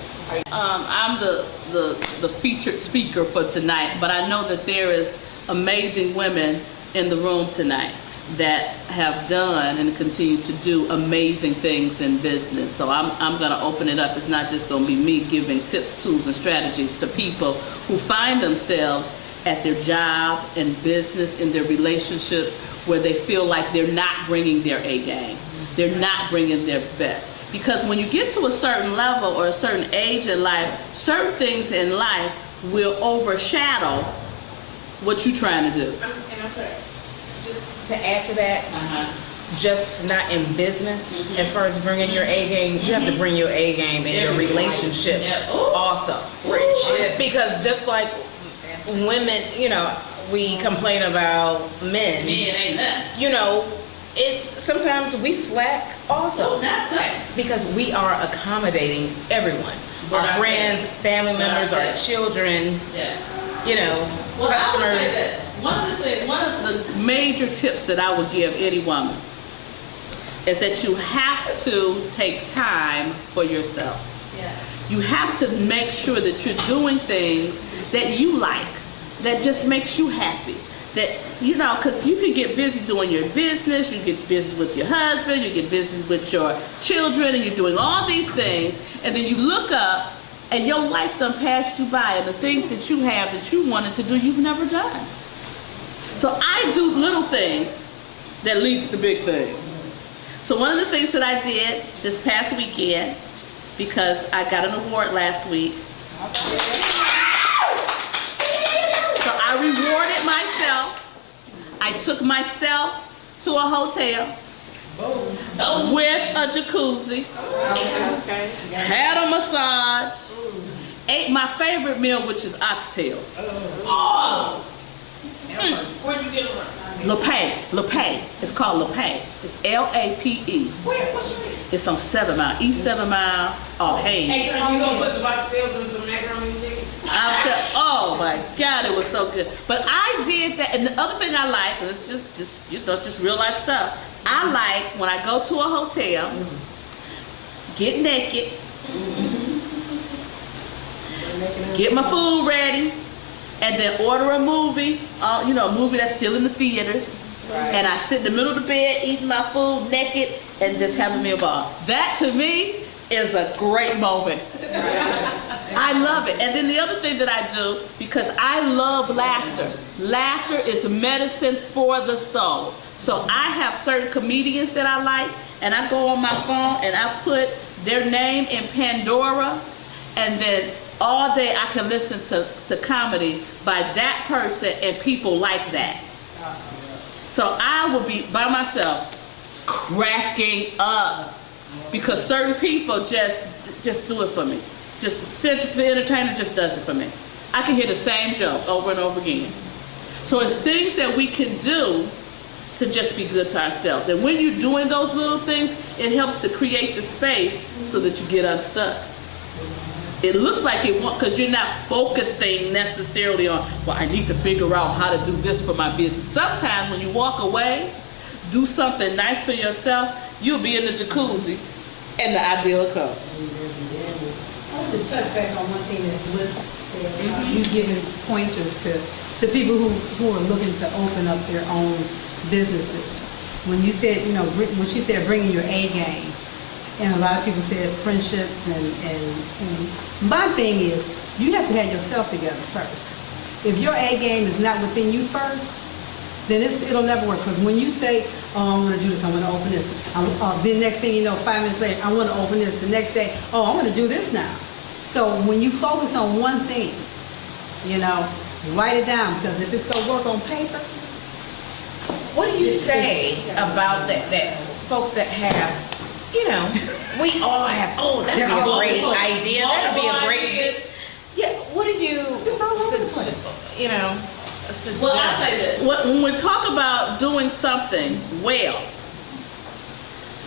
I'm the featured speaker for tonight, but I know that there is amazing women in the room tonight that have done and continue to do amazing things in business. So I'm going to open it up. It's not just going to be me giving tips, tools, and strategies to people who find themselves at their job and business, in their relationships, where they feel like they're not bringing their A game. They're not bringing their best. Because when you get to a certain level or a certain age in life, certain things in life will overshadow what you're trying to do. And I'm sorry, just to add to that, just not in business, as far as bringing your A game, you have to bring your A game in your relationship also. Because just like women, we complain about men, it's sometimes we slack also. Because we are accommodating everyone. Our friends, family members, our children, customers. One of the major tips that I would give any woman is that you have to take time for yourself. You have to make sure that you're doing things that you like, that just makes you happy. That, because you can get busy doing your business, you get busy with your husband, you get busy with your children, and you're doing all these things, and then you look up and your life done passed you by, and the things that you have that you wanted to do, you've never done. So I do little things that leads to big things. So one of the things that I did this past weekend, because I got an award last week, so I rewarded myself. I took myself to a hotel with a jacuzzi, had a massage, ate my favorite meal, which is oxtails. Where'd you get them from? LaPay. It's called LaPay. It's L-A-P-E. What's your name? It's on 7 Mile, East 7 Mile, Hayes. Hey, so you gonna put some oxtails and some macaroni and chicken? Oh my God, it was so good. But I did that, and the other thing I like, and it's just this, just real life stuff. I like when I go to a hotel, get naked, get my food ready, and then order a movie, a movie that's still in the theaters. And I sit in the middle of the bed eating my food naked and just having me a ball. That to me is a great moment. I love it. And then the other thing that I do, because I love laughter. Laughter is medicine for the soul. So I have certain comedians that I like, and I go on my phone and I put their name in Pandora, and then all day I can listen to comedy by that person, and people like that. So I will be by myself cracking up because certain people just do it for me. Just the entertainer just does it for me. I can hear the same joke over and over again. So it's things that we can do to just be good to ourselves. And when you're doing those little things, it helps to create the space so that you get unstuck. It looks like it won't, because you're not focusing necessarily on, well, I need to figure out how to do this for my business. Sometimes when you walk away, do something nice for yourself, you'll be in the jacuzzi and the idea will come. I want to touch back on one thing that Bliss said about you giving pointers to people who are looking to open up their own businesses. When you said, when she said bringing your A game, and a lot of people said friendships and my thing is, you have to have yourself together first. If your A game is not within you first, then it'll never work. Because when you say, oh, I'm going to do this, I'm going to open this. Then next thing you know, 5 minutes later, I want to open this. The next day, oh, I'm going to do this now. So when you focus on one thing, write it down. Because if it's going to work on paper. What do you say about that folks that have, we all have, that'd be a great idea, that'd be a great, what do you, suggest? Well, I say this. When we talk about doing something well,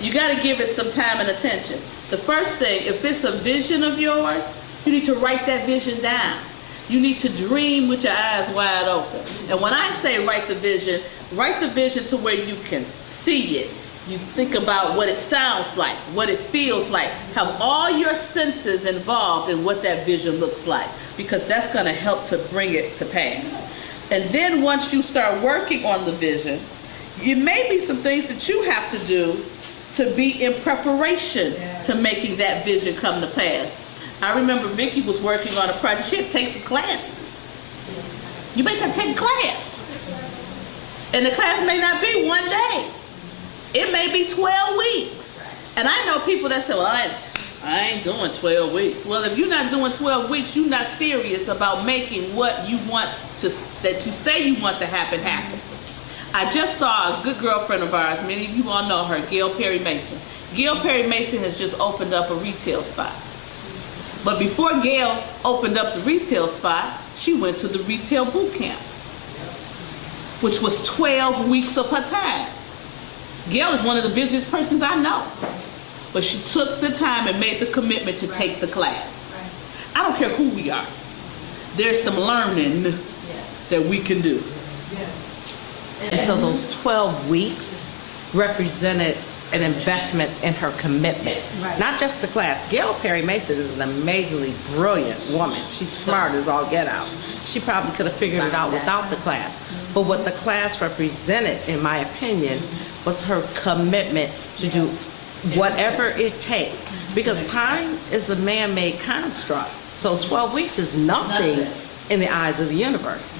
you got to give it some time and attention. The first thing, if it's a vision of yours, you need to write that vision down. You need to dream with your eyes wide open. And when I say write the vision to where you can see it. You think about what it sounds like, what it feels like. Have all your senses involved in what that vision looks like, because that's going to help to bring it to pass. And then once you start working on the vision, it may be some things that you have to do to be in preparation to making that vision come to pass. I remember Vicki was working on a project. She had to take some classes. You may have to take a class. And the class may not be one day. It may be 12 weeks. And I know people that say, well, I I ain't doing 12 weeks. Well, if you're not doing 12 weeks, you're not serious about making what you want to, that you say you want to happen. I just saw a good girlfriend of ours, many of you all know her, Gail Perry Mason. Gail Perry Mason has just opened up a retail spot. But before Gail opened up the retail spot, she went to the retail boot camp, which was 12 weeks of her time. Gail is one of the busiest persons I know. But she took the time and made the commitment to take the class. I don't care who we are. There's some learning that we can do. And so those 12 weeks represented an investment in her commitment, not just the class. Gail Perry Mason is an amazingly brilliant woman. She's smart as all get out. She probably could have figured it out without the class. But what the class represented, in my opinion, was her commitment to do whatever it takes. Because time is a man-made construct. So 12 weeks is nothing in the eyes of the universe.